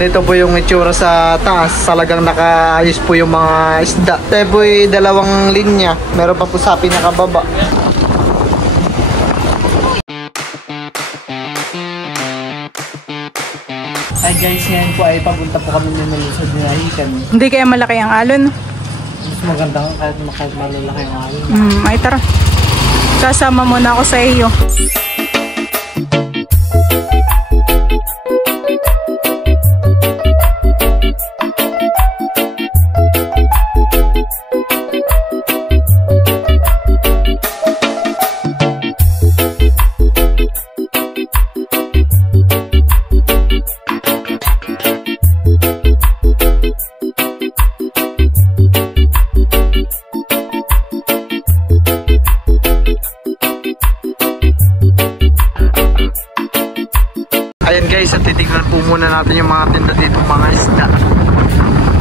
Ganito po yung itsura sa taas. Talagang nakaayos po yung mga isda. Ito po yung dalawang linya. Meron pa po sa pinakababa. Ay guys, ngayon po ay papunta po kami nila sa Dinahican. Hindi kaya malaki ang alon? Mas maganda kahit malalaki ang alon. Ay tara. Kasama muna ako sa iyo. Ayan guys, at titignan po muna natin yung mga tinda dito, mga isda.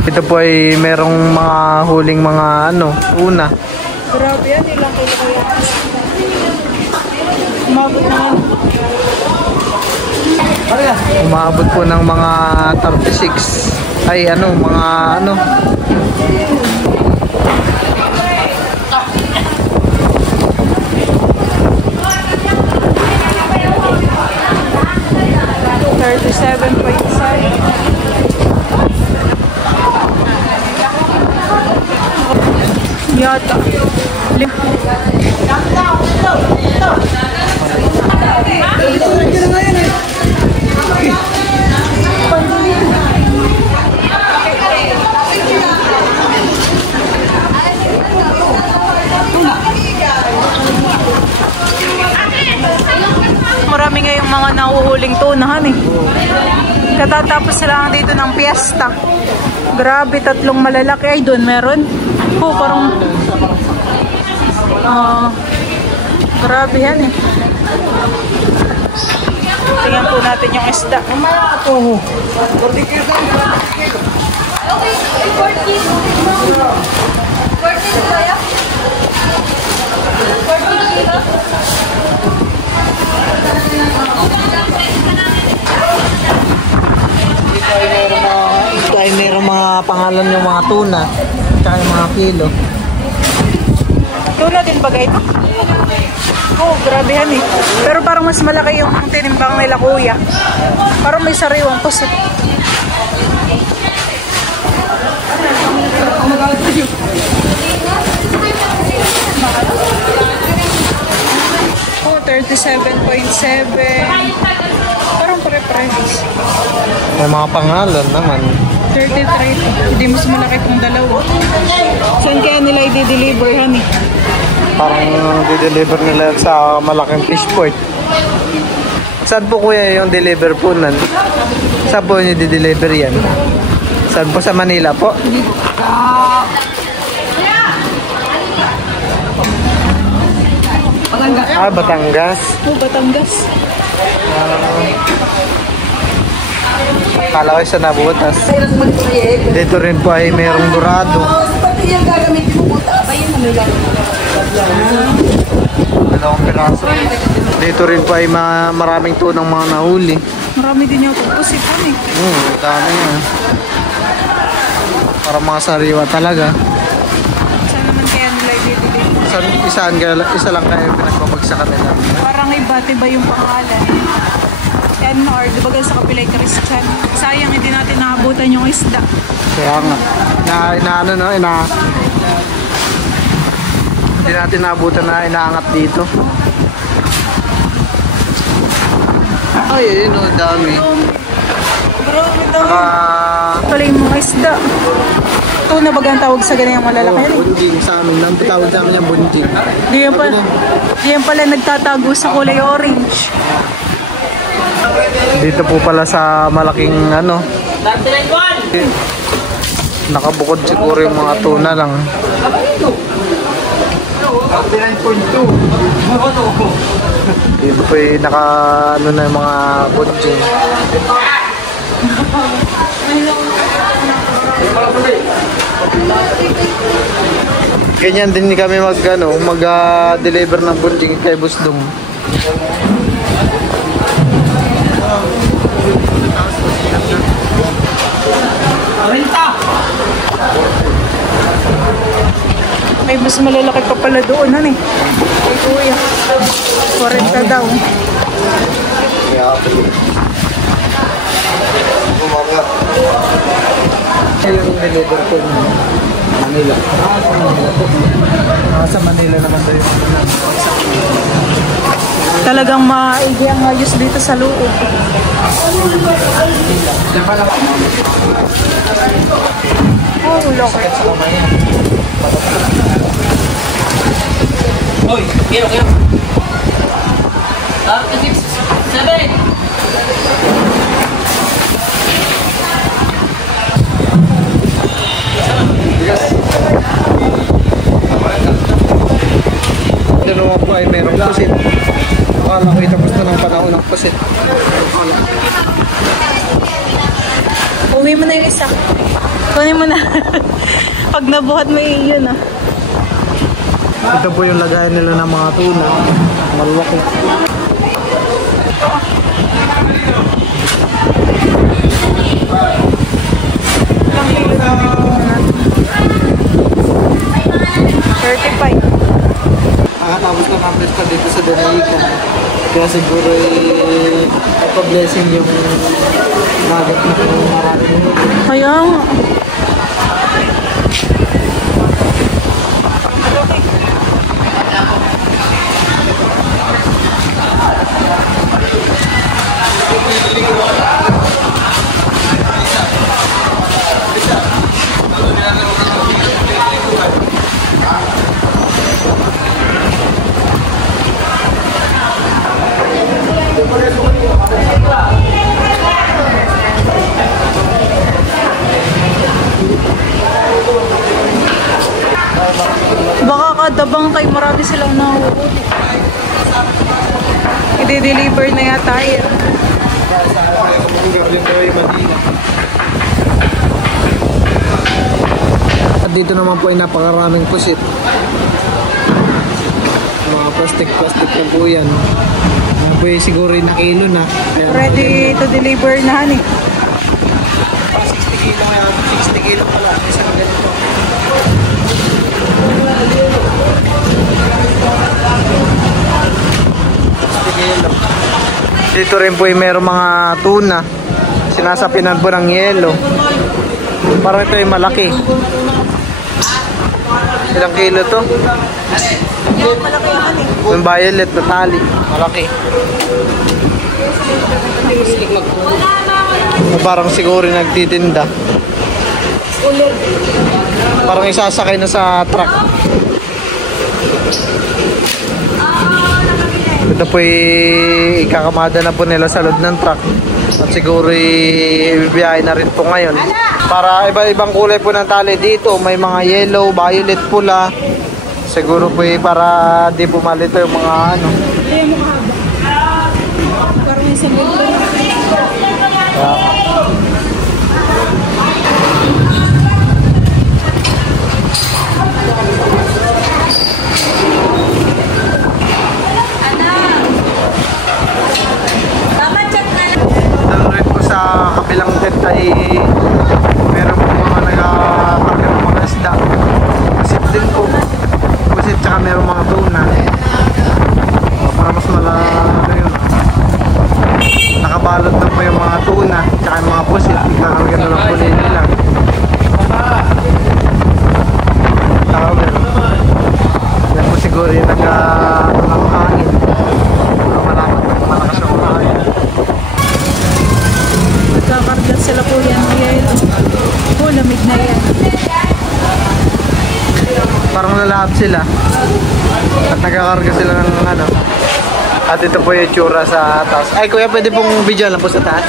Ito po ay merong mga huling mga una. Grabe yan, ilang kilo kaya. Umabot naman. Umabot po ng mga 36. Ay mga 37.5 yata. Marami ngayong mga nahuhuling tunahan eh. Katatapos sila dito ng piyesta. Grabe, 3 malalaki. Ay, doon meron. Oh, parang grabe yan eh. Tingnan po natin yung isda. Ito ay mayroong mga pangalan yung mga tuna at yung mga kilo. Tuna din ba ito? Oh, grabe yan eh. Pero parang mas malaki yung tinimbang nila kuya. Parang may sariwang pusit. Oh, 37.7. Parang pare-pares. May mga pangalan naman. 33. Hindi mas malaki itong dalawa. Saan kaya nila i-deliver yan eh? Parang di-deliver nila sa malaking fish port. Saan po kuya yung deliver po nun? Saan po yung di-deliver yan? Saan po, sa Manila po? Batangas. Oh, Batangas. Kala ko sa nabutas. Dito rin po ay mayroong dorado. Dalawang piraso. Dito rin po ay maraming tunang mga nahuli. Marami din yung pusit eh. Dami nga. Para mga sariwa talaga. Saan naman kaya nila i-deliver? Isa lang kaya pinagbabagsakan nila. Parang iba yung pangalan. NR, di ba sa Kapilay Christian? Sayang hindi natin naabutan yung isda. Kaya nga. Hindi natin naabutan na inaangat dito. Ay, ayun o, dami. Grabe dami. Pala yung mga isda. Ito na bagang tawag sa ganyan malalaki. Bunjing sa amin. Ang tawag sa amin yung bunjing. Di yan pala nagtatago sa kulay orange. Dito po pala sa malaking nakabukod siguro yung mga tuna lang. 9.2. Dito po yung na yung mga bunjing. Ganyan din kami mag-deliver ng bunjing kay Busdong. May mas malalaki pa pala doon, ano eh. Ay, kuya. 40 daw. Yung deliver ko ng Manila. Sa Manila naman daw yung Talagang maigi ang ayos dito sa loob. Oh, laki. Hoy, kilo. 7. ito naman po ay merong pusit. Akala ko itapos na ng panahon ng pusit. Uwi mo na yung isa. Kunin mo na. Pag nabuhat mo yun ah. Ito po yung lagayan nila ng mga tuna. Malaki. Tapos na campus pa dito sa Dominica. Kaya siguro ipa-blessing yung magat na kung maraming Kaya nga. Baka kada bangkay marami silang nahuhuli. I-deliver na yata yan. At dito naman po ay napakaraming pusit. Mga plastic na po yan. Yan po ay siguro na kilo na. Ready to deliver na han eh. 60 kilo yan. 60 kilo pala. Isang ganito. Dito rin po ay mayroong mga tuna. Sinasapinan po ng yelo. Parang ito ay malaki. Ilang kilo to? Malaki yan eh. Yung violet na tali. Malaki. Parang siguro nagtitinda. Parang isasakay na sa truck. Ito po ikakamada na po nila sa loob ng truck. At siguro ibibiyahe na rin po ngayon. Para iba-ibang kulay po ng tali dito. May mga yellow, violet, pula. Siguro po para di pumalito yung mga ano. Parang isang ganito. Sa kabilang tent ay meron po mga nag-akarga ng mga isda. Pusit din po. Pusit tsaka meron mga tuna. Para mas malaki yun. Nakabalot na po yung mga tuna tsaka yung mga pusit. Nakakarga na lang po nila. Yan po siguro yung nag-hangin. Malakas yung hangin. Nagkakarga sila po yan. Oh, lamig na yan. Parang lalahap sila. At nagkakarga sila ng ano. At ito po yung tsura sa taas. Ay kuya, pwede pong video lang po sa taas.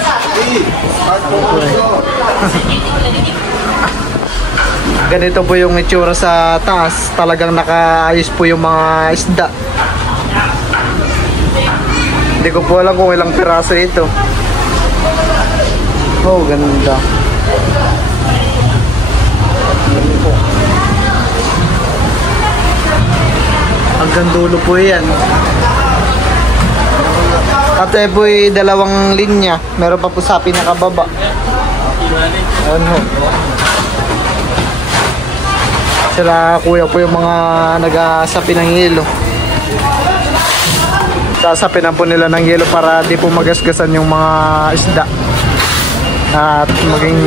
Ganito po yung itsura sa taas. Talagang nakaayos po yung mga isda. Hindi ko po alam kung ilang piraso ito. Oh, ganda. Hanggang dulo po yan. At eh po dalawang linya. Meron pa po sa pinakababa. Ano? Sila kuya po yung mga nag-aasapi ng yelo. Sasapinan po nila ng yelo para di po magasgasan yung mga isda. At maging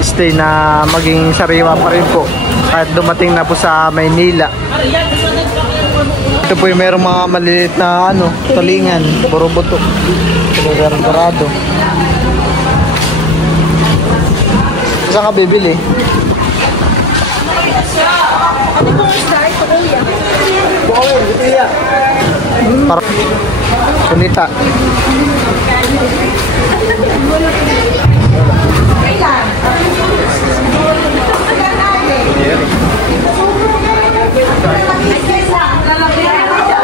stay na maging sariwa pa rin po. Kahit dumating na po sa Maynila. Ito po yung merong mga maliliit na tulingan, buro-buto. Garado. Saan ka bibili? Para sunita.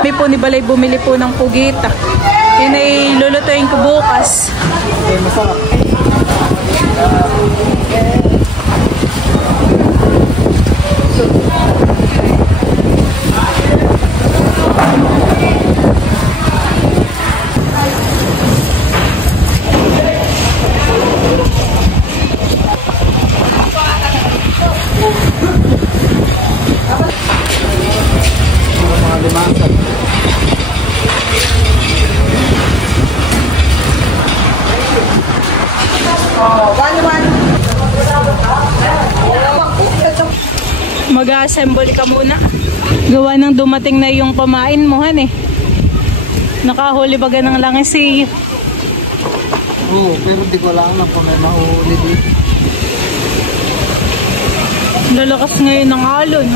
May po ni Balay bumili po ng pugita. Yan ay lulutuin ko bukas. Okay, masarap. Mag-assemble ka muna. Gawa ng dumating na yung pamain mo, han eh. Nakahuli baga ng langis eh. Oo, pero di ko lang na po may mahuli dito. Lalakas ngayon ng alon.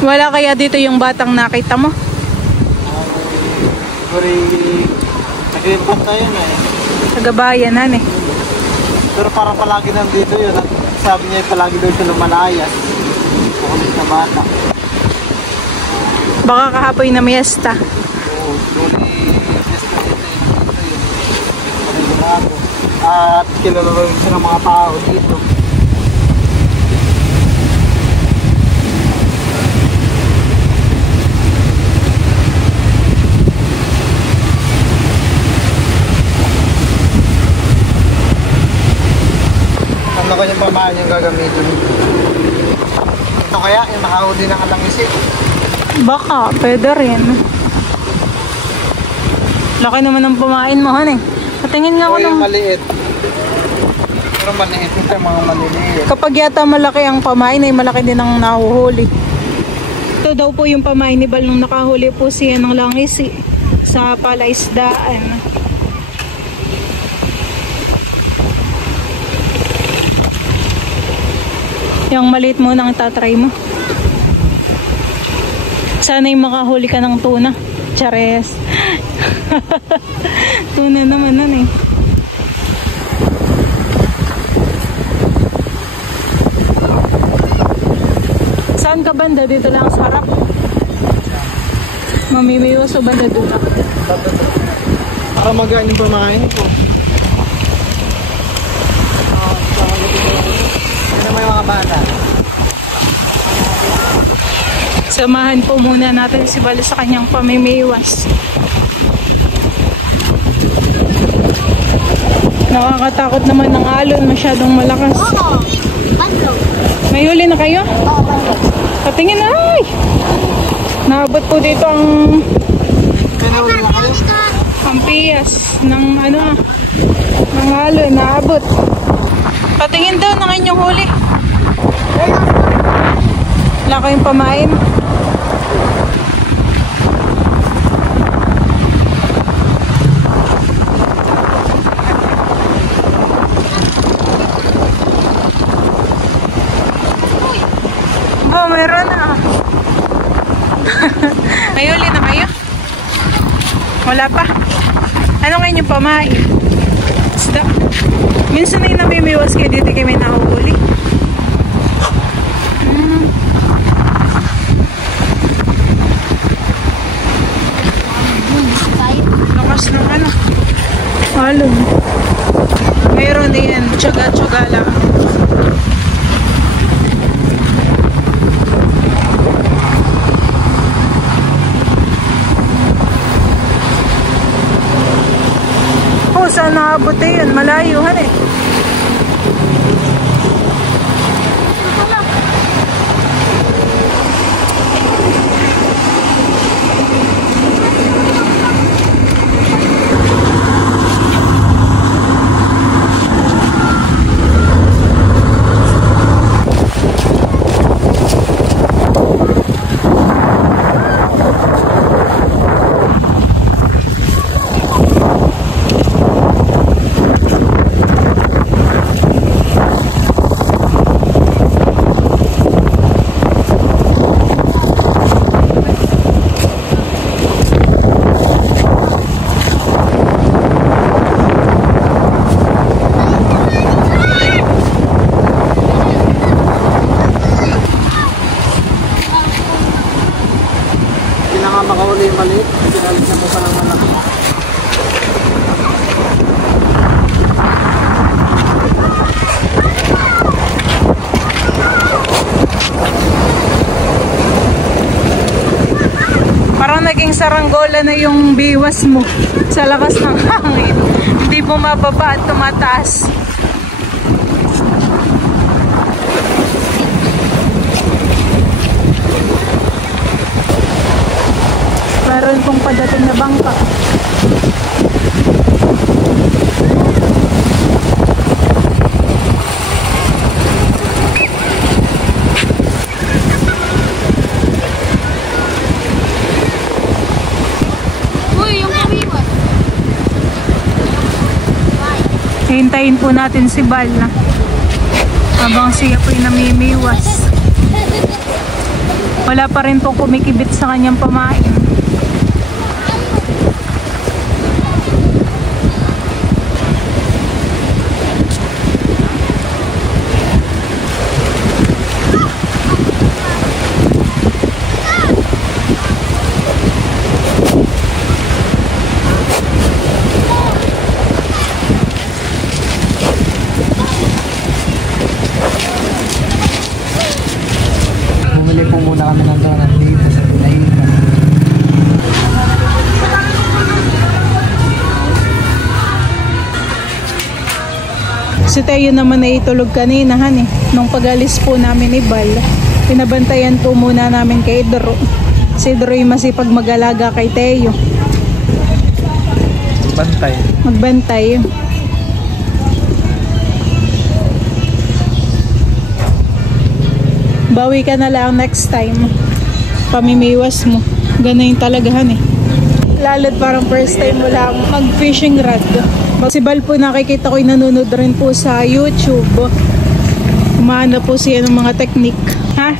Wala kaya dito yung batang nakita mo? Nag-import na yun eh. Tagabayan, han eh. Pero parang palagi nandito yun. Sabi niya palagi daw siya lumalayas. Kukulit na bata. Baka kahapoy na miesta. Oo, at kilala rin siya ng mga tao dito. Ano kanyang pamaan yung gagamitin? Ito kaya yung nakahuli ng alangisi? Baka, pwede rin. Laki naman ng pamain mo, han eh. Patingin nga ako O yung ng... maliit. Pero maliit ito yung mga maliliit. Kapag yata malaki ang pamain, ay malaki din ang nahuhuli. Ito daw po yung pamain ni Bal nung nakahuli po siya ng langis sa palaisdaan. Yung maliit mo nang itatry mo. Sana'y makahuli ka ng tuna. Chares. Tuna naman nun eh. Saan ka banda? Dito lang sa harap. Mamimiwas o banda doon? Para magaan yung pamain ko. Ano may mga bata? Samahan po muna natin si Balo sa kanyang pamimiwas. Nakakatakot naman ng alon, masyadong malakas. Oo, patlo. May huli na kayo? Oo, patlo. Patingin na, ay! Naabot po dito ang piyas ng ng alon, naabot. Patingin daw ng inyong huli. Wala kayong pamain. Meron na. May huli na kayo? Wala pa. Ano ngayon yung pamain? Isda. Minsan na yung namimiwas kayo dito kayo may nahuhuli. Lakas ng halon. Mayroon din. Tsaga-tsaga lang. saan naabot eh yun. Malayuhan eh. Makauli yung maliit, pinalit na mo pa ng malaki. Parang naging saranggola na yung biwas mo sa lakas ng hangin. Hindi mo mababa at tumataas. Meron pong padating na bangka. Uy, yung kamiwas. Hintayin po natin si Bal na habang siya po'y namimiwas. Wala pa rin po kumikibit sa kanyang pamain. Bumili po muna kami ng donut dito sa Pinaikan. Si Teo naman ay tulog kanina nung pag-alis po namin ni Bal. Pinabantayan po muna namin kay Dro. Si Dro ay masipag mag-alaga kay Teo. Bantay. Magbantay. Bawi ka na lang next time. Pamimiwas mo. Ganun talaga Lalo't parang first time mo lang mag-fishing rod. Si Bal po nakikita ko'y nanonood rin po sa YouTube. Umaano po siya ng mga technique. Ha?